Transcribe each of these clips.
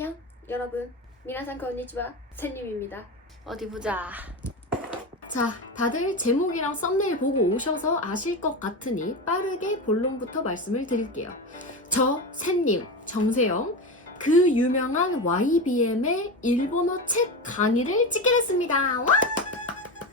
안녕 여러분, 미나상 konnichiwa 샌님입니다. 어디 보자. 자, 다들 제목이랑 썸네일 보고 오셔서 아실 것 같으니 빠르게 본론부터 말씀을 드릴게요. 저 샌님 정세영, 그 유명한 YBM의 일본어 책 강의를 찍게 됐습니다. 와!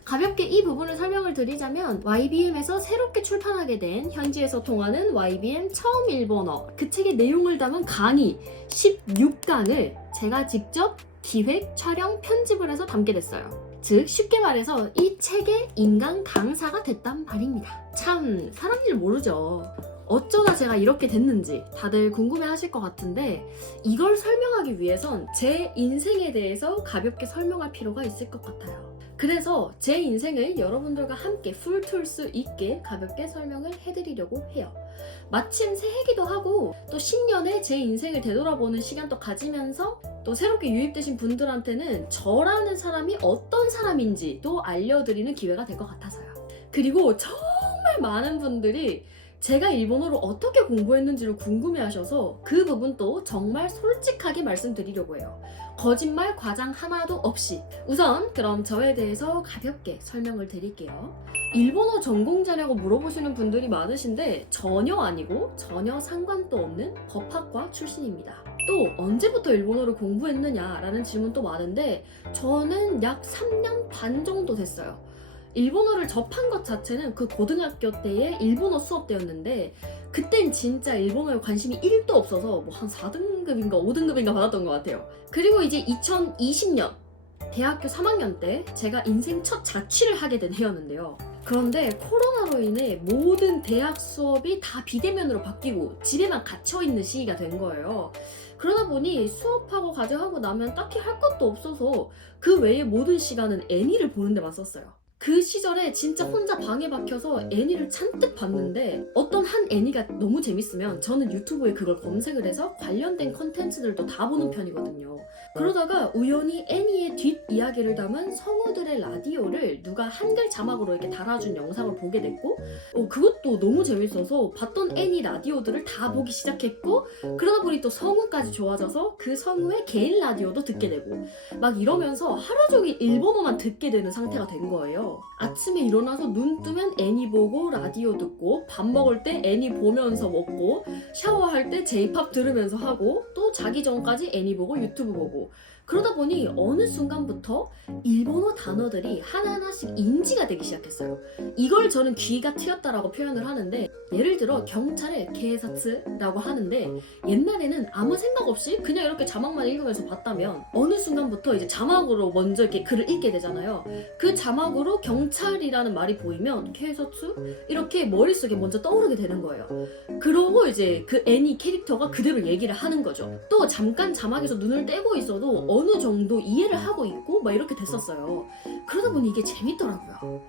가볍게 이 부분을 설명을 드리자면 YBM에서 새롭게 출판하게 된 현지에서 통하는 YBM 처음 일본어, 그 책의 내용을 담은 강의 16강을 제가 직접 기획, 촬영, 편집을 해서 담게 됐어요. 즉 쉽게 말해서 이 책의 인간 강사가 됐단 말입니다. 참 사람들 모르죠. 어쩌다 제가 이렇게 됐는지 다들 궁금해 하실 것 같은데, 이걸 설명하기 위해선 제 인생에 대해서 가볍게 설명할 필요가 있을 것 같아요. 그래서 제 인생을 여러분들과 함께 훑을 수 있게 가볍게 설명을 해드리려고 해요. 마침 새해기도 하고 또 신년에 제 인생을 되돌아보는 시간도 가지면서 또 새롭게 유입되신 분들한테는 저라는 사람이 어떤 사람인지도 알려드리는 기회가 될 것 같아서요. 그리고 정말 많은 분들이 제가 일본어를 어떻게 공부했는지를 궁금해하셔서 그 부분도 정말 솔직하게 말씀드리려고 해요. 거짓말, 과장 하나도 없이. 우선 그럼 저에 대해서 가볍게 설명을 드릴게요. 일본어 전공자냐고 물어보시는 분들이 많으신데 전혀 아니고 전혀 상관도 없는 법학과 출신입니다. 또 언제부터 일본어를 공부했느냐라는 질문도 많은데 저는 약 3년 반 정도 됐어요. 일본어를 접한 것 자체는 그 고등학교 때의 일본어 수업 때였는데 그땐 진짜 일본어에 관심이 1도 없어서 뭐 한 4등급인가 5등급인가 받았던 것 같아요. 그리고 이제 2020년 대학교 3학년 때 제가 인생 첫 자취를 하게 된 해였는데요. 그런데 코로나로 인해 모든 대학 수업이 다 비대면으로 바뀌고 집에만 갇혀있는 시기가 된 거예요. 그러다 보니 수업하고 과제하고 나면 딱히 할 것도 없어서 그 외의 모든 시간은 애니를 보는 데만 썼어요. 그 시절에 진짜 혼자 방에 박혀서 애니를 잔뜩 봤는데 어떤 한 애니가 너무 재밌으면 저는 유튜브에 그걸 검색을 해서 관련된 컨텐츠들도 다 보는 편이거든요. 그러다가 우연히 애니의 뒷이야기를 담은 성우들의 라디오를 누가 한글 자막으로 이렇게 달아준 영상을 보게 됐고 그것도 너무 재밌어서 봤던 애니 라디오들을 다 보기 시작했고, 그러다 보니 또 성우까지 좋아져서 그 성우의 개인 라디오도 듣게 되고 막 이러면서 하루 종일 일본어만 듣게 되는 상태가 된 거예요. 아침에 일어나서 눈 뜨면 애니 보고 라디오 듣고, 밥 먹을 때 애니 보면서 먹고, 샤워할 때 J-POP 들으면서 하고, 또 자기 전까지 애니 보고 유튜브 보고. 그러다 보니 어느 순간부터 일본어 단어들이 하나하나씩 인지가 되기 시작했어요. 이걸 저는 귀가 트였다라고 표현을 하는데, 예를 들어 경찰의 케이사츠라고 하는데 옛날에는 아무 생각 없이 그냥 이렇게 자막만 읽으면서 봤다면 어느 순간부터 이제 자막으로 먼저 이렇게 글을 읽게 되잖아요. 그 자막으로 경찰이라는 말이 보이면 케이사츠 이렇게 머릿속에 먼저 떠오르게 되는 거예요. 그러고 이제 그 애니 캐릭터가 그대로 얘기를 하는 거죠. 또 잠깐 자막에서 눈을 떼고 있어도 어느 정도 이해를 하고 있고 막 이렇게 됐었어요. 그러다 보니 이게 재밌더라고요.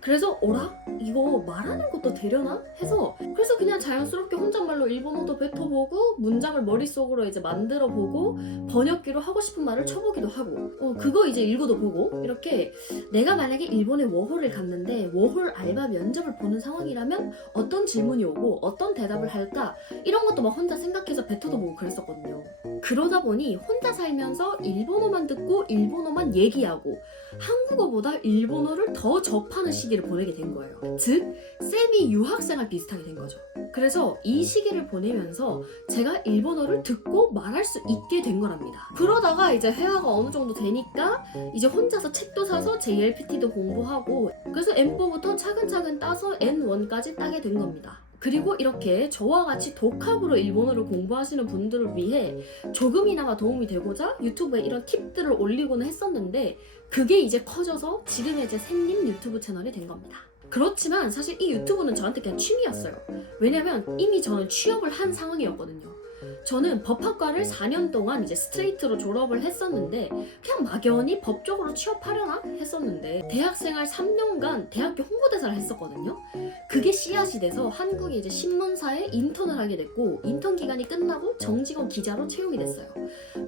그래서 어라? 이거 말하는 것도 되려나? 해서 그래서 그냥 자연스럽게 혼잣말로 일본어도 뱉어보고 문장을 머릿속으로 이제 만들어보고 번역기로 하고 싶은 말을 쳐보기도 하고 그거 이제 읽어도 보고, 이렇게 내가 만약에 일본에 워홀을 갔는데 워홀 알바 면접을 보는 상황이라면 어떤 질문이 오고 어떤 대답을 할까 이런 것도 막 혼자 생각해서 뱉어도 보고 그랬었거든요. 그러다 보니 혼자 살면서 일본어만 듣고 일본어만 얘기하고 한국어보다 일본어를 더 접하는 시기를 보내게 된 거예요. 즉 세미 유학생활 비슷하게 된 거죠. 그래서 이 시기를 보내면서 제가 일본어를 듣고 말할 수 있게 된 거랍니다. 그러다가 이제 회화가 어느 정도 되니까 이제 혼자서 책도 사서 JLPT도 공부하고, 그래서 N4부터 차근차근 따서 N1까지 따게 된 겁니다. 그리고 이렇게 저와 같이 독학으로 일본어를 공부하시는 분들을 위해 조금이나마 도움이 되고자 유튜브에 이런 팁들을 올리고는 했었는데, 그게 이제 커져서 지금의 제 샌님 유튜브 채널이 된 겁니다. 그렇지만 사실 이 유튜브는 저한테 그냥 취미였어요. 왜냐면 이미 저는 취업을 한 상황이었거든요. 저는 법학과를 4년 동안 이제 스트레이트로 졸업을 했었는데 그냥 막연히 법 쪽으로 취업하려나 했었는데, 대학생활 3년간 대학교 홍보대사를 했었거든요. 그게 씨앗이 돼서 한국의 이제 신문사에 인턴을 하게 됐고, 인턴 기간이 끝나고 정직원 기자로 채용이 됐어요.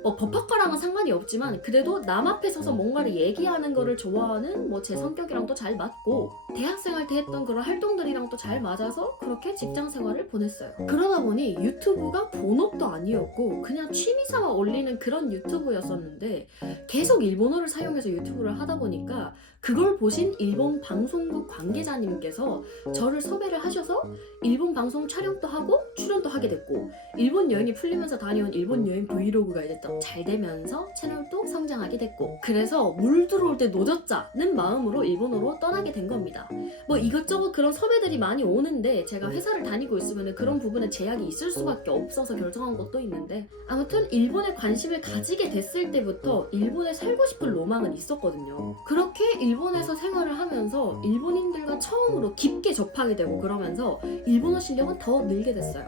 법학과랑은 상관이 없지만 그래도 남 앞에 서서 뭔가를 얘기하는 거를 좋아하는 제 성격이랑도 잘 맞고, 대학생활 때 했던 그런 활동들이랑도 잘 맞아서 그렇게 직장 생활을 보냈어요. 그러다 보니 유튜브가 본업 본업도 아니었고 그냥 취미삼아 올리는 그런 유튜브였었는데 계속 일본어를 사용해서 유튜브를 하다 보니까 그걸 보신 일본 방송국 관계자님께서 저를 섭외를 하셔서 일본 방송 촬영도 하고 출연도 하게 됐고 일본 여행이 풀리면서 다녀온 일본 여행 브이로그가 이제 또 잘 되면서 채널도 성장하게 됐고 그래서 물 들어올 때 노졌자는 마음으로 일본으로 떠나게 된 겁니다. 뭐 이것저것 그런 섭외들이 많이 오는데 제가 회사를 다니고 있으면 그런 부분에 제약이 있을 수밖에 없어서 결정한 것도 있는데 아무튼 일본에 관심을 가지게 됐을 때부터 일본에 살고 싶은 로망은 있었거든요. 그렇게 일본에서 생활을 하면서 일본인들과 처음으로 깊게 접하게 되고 그러면서 일본어 실력은 더 늘게 됐어요.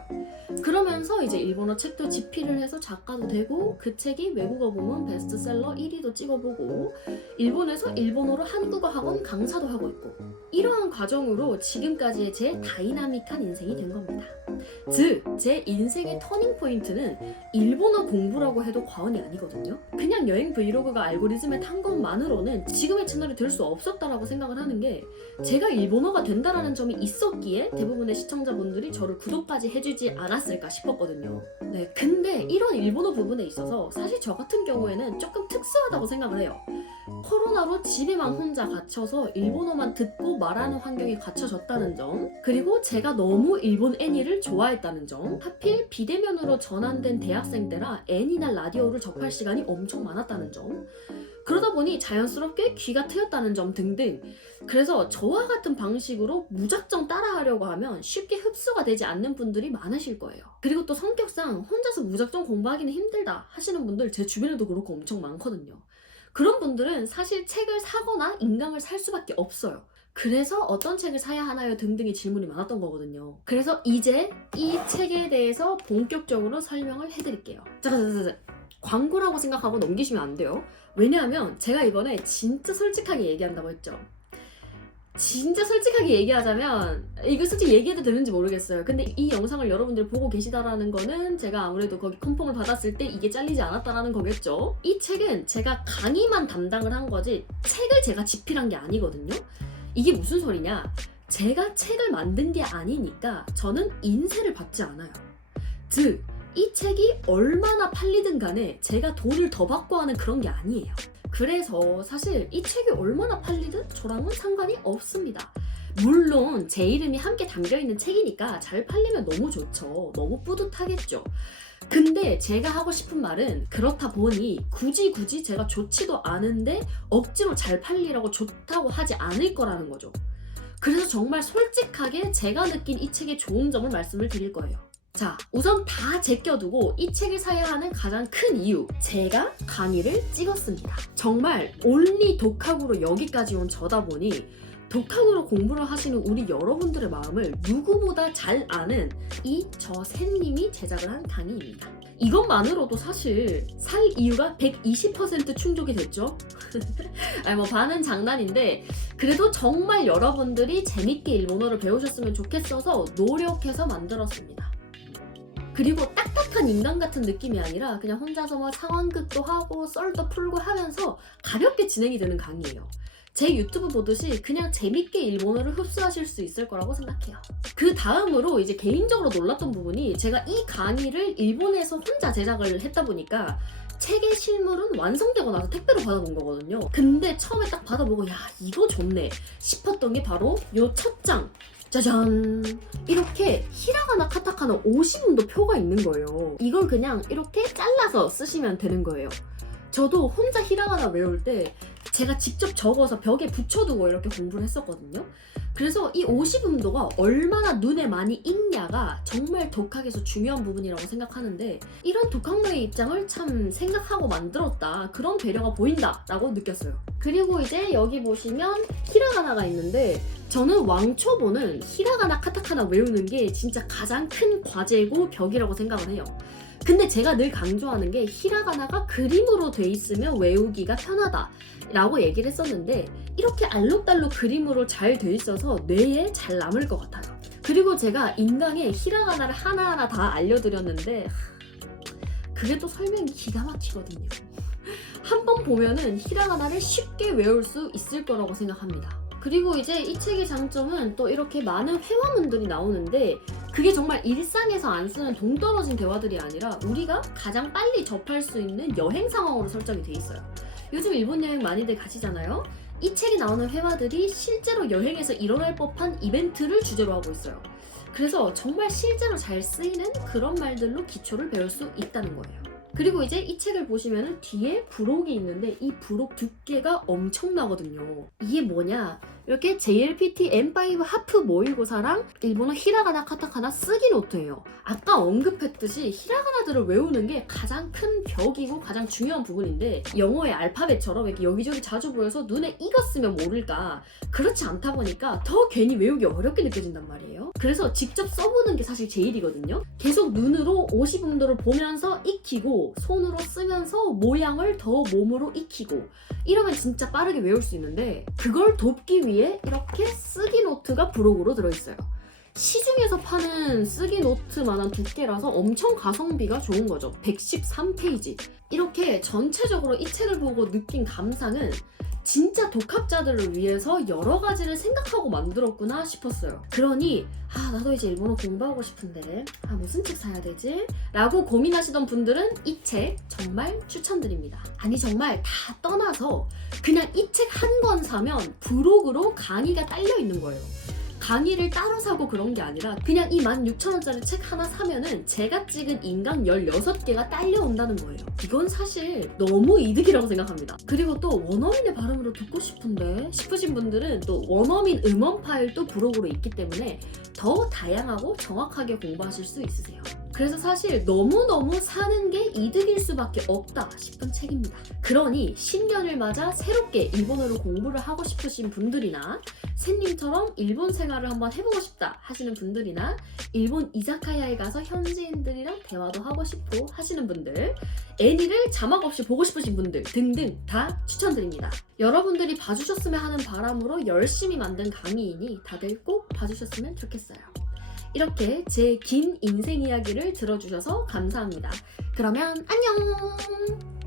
그러면서 이제 일본어 책도 집필을 해서 작가도 되고 그 책이 외국어 부문 베스트셀러 1위도 찍어보고 일본에서 일본어로 한국어 학원 강사도 하고 있고 이러한 과정으로 지금까지의 제 다이나믹한 인생이 된 겁니다. 즉, 제 인생의 터닝포인트는 일본어 공부라고 해도 과언이 아니거든요. 그냥 여행 브이로그가 알고리즘에 탄 것만으로는 지금의 채널이 될 수 없었다라고 생각을 하는 게 제가 일본어가 된다라는 점이 있었기에 대부분의 시청자분들이 저를 구독까지 해주지 않았을까 싶었거든요. 네, 근데 이런 일본어 부분에 있어서 사실 저 같은 경우에는 조금 특수하다고 생각을 해요. 코로나로 집에만 혼자 갇혀서 일본어만 듣고 말하는 환경에 갇혀졌다는 점, 그리고 제가 너무 일본 애니를 좋아했다는 점, 하필 비대면으로 전환된 대학생 때라 애니나 라디오를 접할 시간이 엄청 많았다는 점, 그러다 보니 자연스럽게 귀가 트였다는 점 등등. 그래서 저와 같은 방식으로 무작정 따라하려고 하면 쉽게 흡수가 되지 않는 분들이 많으실 거예요. 그리고 또 성격상 혼자서 무작정 공부하기는 힘들다 하시는 분들 제 주변에도 그렇고 엄청 많거든요. 그런 분들은 사실 책을 사거나 인강을 살 수밖에 없어요. 그래서 어떤 책을 사야 하나요 등등의 질문이 많았던 거거든요. 그래서 이제 이 책에 대해서 본격적으로 설명을 해드릴게요. 잠깐. 광고라고 생각하고 넘기시면 안 돼요. 왜냐하면 제가 이번에 진짜 솔직하게 얘기한다고 했죠. 진짜 솔직하게 얘기하자면 이거 솔직히 얘기해도 되는지 모르겠어요. 근데 이 영상을 여러분들이 보고 계시다라는 거는 제가 아무래도 거기 컨펌을 받았을 때 이게 잘리지 않았다라는 거겠죠. 이 책은 제가 강의만 담당을 한 거지 책을 제가 집필한 게 아니거든요. 이게 무슨 소리냐? 제가 책을 만든 게 아니니까 저는 인세를 받지 않아요. 즉, 이 책이 얼마나 팔리든 간에 제가 돈을 더 받고 하는 그런 게 아니에요. 그래서 사실 이 책이 얼마나 팔리든 저랑은 상관이 없습니다. 물론 제 이름이 함께 담겨있는 책이니까 잘 팔리면 너무 좋죠. 너무 뿌듯하겠죠. 근데 제가 하고 싶은 말은 그렇다 보니 굳이 제가 좋지도 않은데 억지로 잘 팔리라고 좋다고 하지 않을 거라는 거죠. 그래서 정말 솔직하게 제가 느낀 이 책의 좋은 점을 말씀을 드릴 거예요. 자, 우선 다 제껴두고 이 책을 사야 하는 가장 큰 이유, 제가 강의를 찍었습니다. 정말 온리 독학으로 여기까지 온 저다 보니 독학으로 공부를 하시는 우리 여러분들의 마음을 누구보다 잘 아는 이 저 샘님이 제작을 한 강의입니다. 이것만으로도 사실 살 이유가 120% 충족이 됐죠? 아니 뭐 반은 장난인데 그래도 정말 여러분들이 재밌게 일본어를 배우셨으면 좋겠어서 노력해서 만들었습니다. 그리고 딱딱한 인간 같은 느낌이 아니라 그냥 혼자서 막 상황극도 하고 썰도 풀고 하면서 가볍게 진행이 되는 강의예요. 제 유튜브 보듯이 그냥 재밌게 일본어를 흡수하실 수 있을 거라고 생각해요. 그 다음으로 이제 개인적으로 놀랐던 부분이 제가 이 강의를 일본에서 혼자 제작을 했다 보니까 책의 실물은 완성되고 나서 택배로 받아본 거거든요. 근데 처음에 딱 받아보고 야 이거 좋네 싶었던 게 바로 요 첫 장. 짜잔! 이렇게 히라가나 카타카나 50음도 표가 있는 거예요. 이걸 그냥 이렇게 잘라서 쓰시면 되는 거예요. 저도 혼자 히라가나 외울 때 제가 직접 적어서 벽에 붙여두고 이렇게 공부를 했었거든요. 그래서 이 50음도가 얼마나 눈에 많이 익냐가 정말 독학에서 중요한 부분이라고 생각하는데 이런 독학러의 입장을 참 생각하고 만들었다. 그런 배려가 보인다 라고 느꼈어요. 그리고 이제 여기 보시면 히라가나가 있는데 저는 왕초보는 히라가나 카타카나 외우는 게 진짜 가장 큰 과제고 벽이라고 생각을 해요. 근데 제가 늘 강조하는 게 히라가나가 그림으로 돼 있으면 외우기가 편하다 라고 얘기를 했었는데 이렇게 알록달록 그림으로 잘 돼 있어서 뇌에 잘 남을 것 같아요. 그리고 제가 인강에 히라가나를 하나하나 다 알려드렸는데 그게 또 설명이 기가 막히거든요. 한 번 보면은 히라가나를 쉽게 외울 수 있을 거라고 생각합니다. 그리고 이제 이 책의 장점은 또 이렇게 많은 회화문들이 나오는데 그게 정말 일상에서 안 쓰는 동떨어진 대화들이 아니라 우리가 가장 빨리 접할 수 있는 여행 상황으로 설정이 돼 있어요. 요즘 일본 여행 많이들 가시잖아요. 이 책에 나오는 회화들이 실제로 여행에서 일어날 법한 이벤트를 주제로 하고 있어요. 그래서 정말 실제로 잘 쓰이는 그런 말들로 기초를 배울 수 있다는 거예요. 그리고 이제 이 책을 보시면 뒤에 부록이 있는데 이 부록 두께가 엄청나거든요. 이게 뭐냐? 이렇게 JLPT M5 하프 모의고사랑 일본어 히라가나 카타카나 쓰기 노트예요. 아까 언급했듯이 히라가나들을 외우는 게 가장 큰 벽이고 가장 중요한 부분인데 영어의 알파벳처럼 이렇게 여기저기 자주 보여서 눈에 익었으면 모를까 그렇지 않다 보니까 더 괜히 외우기 어렵게 느껴진단 말이에요. 그래서 직접 써보는 게 사실 제일이거든요. 계속 눈으로 50음도를 보면서 익히고 손으로 쓰면서 모양을 더 몸으로 익히고 이러면 진짜 빠르게 외울 수 있는데 그걸 돕기 위해 이렇게 쓰기 노트가 부록으로 들어있어요. 시중에서 파는 쓰기 노트만한 두께라서 엄청 가성비가 좋은 거죠. 113페이지. 이렇게 전체적으로 이 책을 보고 느낀 감상은 진짜 독학자들을 위해서 여러 가지를 생각하고 만들었구나 싶었어요. 그러니 나도 이제 일본어 공부하고 싶은데 무슨 책 사야 되지? 라고 고민하시던 분들은 이 책 정말 추천드립니다. 아니 정말 다 떠나서 그냥 이 책 한 권 사면 부록으로 강의가 딸려 있는 거예요. 강의를 따로 사고 그런 게 아니라 그냥 이 16,000원짜리 책 하나 사면은 제가 찍은 인강 16개가 딸려온다는 거예요. 이건 사실 너무 이득이라고 생각합니다. 그리고 또 원어민의 발음으로 듣고 싶은데 싶으신 분들은 또 원어민 음원 파일도 부록으로 있기 때문에 더 다양하고 정확하게 공부하실 수 있으세요. 그래서 사실 너무너무 사는 게 이득일 수밖에 없다 싶은 책입니다. 그러니 신년을 맞아 새롭게 일본어를 공부를 하고 싶으신 분들이나 샌님처럼 일본 생활을 한번 해보고 싶다 하시는 분들이나 일본 이자카야에 가서 현지인들이랑 대화도 하고 싶고 하시는 분들, 애니를 자막 없이 보고 싶으신 분들 등등 다 추천드립니다. 여러분들이 봐주셨으면 하는 바람으로 열심히 만든 강의이니 다들 꼭 봐주셨으면 좋겠어요. 이렇게 제 긴 인생 이야기를 들어주셔서 감사합니다. 그러면 안녕!